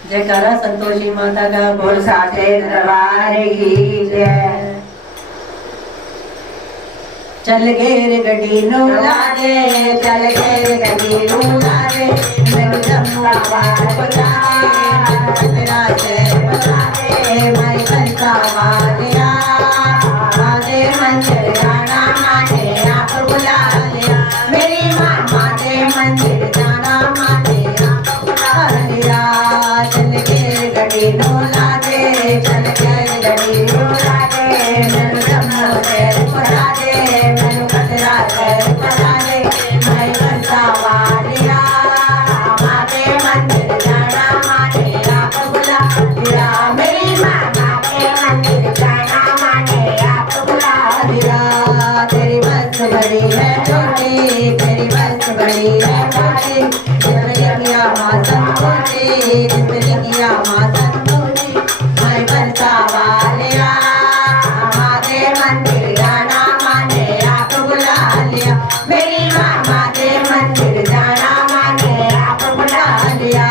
जयकारा संतोषी माता का बोल साचे दरबार की जय। चल गेर गड्डी नूला दे, चल गेर गड्डी नूला दे, मैं जम्मू बार बजा दे, मेरा शेर बजा दे, मैं बनता वालिया, माते मंदिर जाना माने आप बुला लिया, मेरी माँ माते मंदिर जाना माने आप बुला लिया। चल गेर गड्डी नूला दे, चल गेर गड्डी नूला दे, मैं जम्मू शेर बजा दे, मैं कचरा शेर बजा दे, मैं बनता वालिया, माते मंदिर जाना माने आप बुला लिया, मेरी माँ माते मंदिर जाना माने आप बुला लिया। तेरी बस बड़ी है छोटी, तेरी बस बड़ी है छोटी, जिंदगी किया माँ संतोषी, जिंदगी किया माँ संतोषी, मैं बनता वालिया, माते मंदिर जाना माने आप बुला लिया, मेरी माँ माते मंदिर जाना माने आप बुला लिया।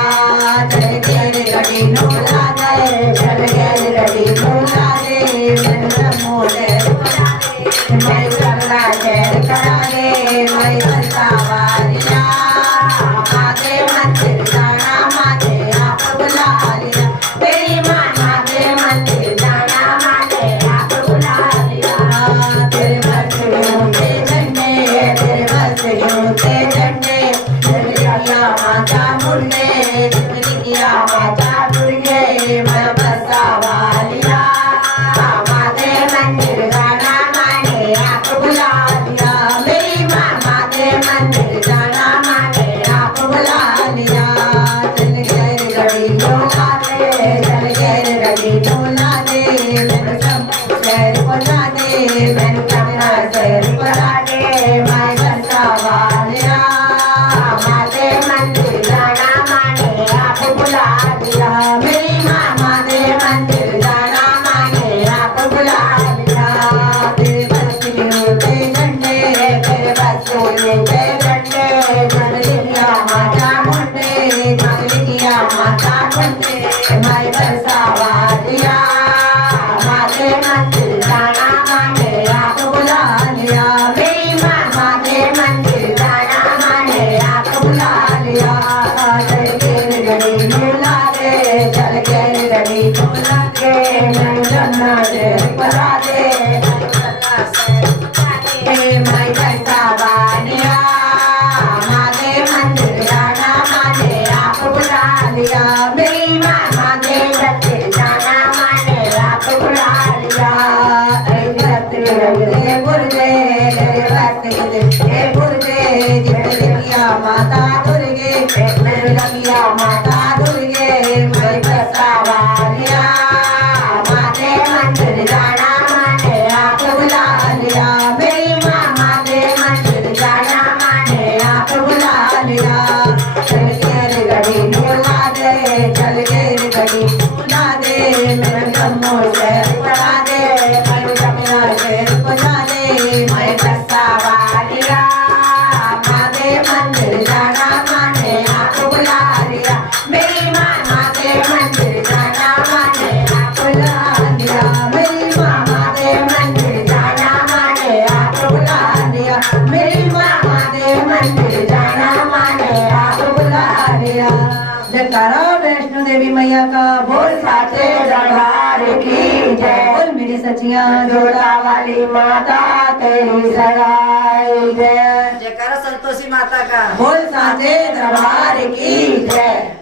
चल गेर गड्डी नूला दे, चल गेर गड्डी नूला दे, मैं जम्मू शेर बजा दे, मैं करला शेर करा दे, मैं बनता वालिया, माते मंदिर जाना माने आप बुला लिया, मेरी माँ माते मंदिर जाना माने आप बुला लिया। तेरे बस यूते झंडे, तेरे बस यूते झंडे, जिंदगी किया माता मुर्गे, जिंदगी किया माता मुर्गे, मैं बसा वालिया, माते मंदिर जाना माने आप बुला लिया, मेरी माँ माते मंदिर जाना माने आप बुला लिया। चल गेर गड्डी नूला दे, चल गेर गड्डी नूला दे, मैंने सब शेर बजा दे, मैंने कचरा शेर बजा दे, मैं बनता वालिया, माते मंदिर जाना माने आप बुला लिया, मेरी माँ माते मंदिर जाना माने आप बुला लिया। तेरे बस यूते झंडे, तेरे बस यूते झंडे, जिंदगी किया माता मुंडे, जिंदगी किया माता मुंडे, मैं बसा वालिया, माते मंदिर जाना माने आप बुला लिया, मेरी माँ माते मंदिर जाना माने आप बुला लिया। चल गेर गड्डी नूला दे, चल गेर गड्डी नूला दे, मैं जम्मू शेर बजा दे, मैं करला शेर बजा दे, मैं बनता वालिया, माते मंदिर जाना माने आप बुला लिया, मेरी माँ माते मंदिर जाना माने आप बुला लिया। गुर्गे तेरे बस्ते गुर्गे, जिंदगी किया माता दुर्गे, जिंदगी किया माता दुर्गे, मैं बसा वालिया, माते मंदिर जाना माने आप बुला लिया, मेरी माँ माते मंदिर जाना माने आप बुला लिया। चल गेर गड्डी नूला दे, चल गेर गड्डी नूला दे, मैं जम्मू शेर बजा दे, मैं कचरा शेर बजा दे, मैं बसा वालिया, माते मंदिर जाना माने आप बुला लिया, मेरी माँ माते मंदिर जाना माने आप बुला लिया, मेरी माँ माते मंदिर जाना माने आप बुला लिया, मेरी माँ माते मंदिर जाना माने आप बुला लिया। जयकारा वैष्णो देवी मैया का बोल साचे दरबार की जय। बोल मेरी सचिया जोड़ा वाली माता तेरी सगाई जय। जयकारा संतोषी माता का बोल साचे दरबार की जय।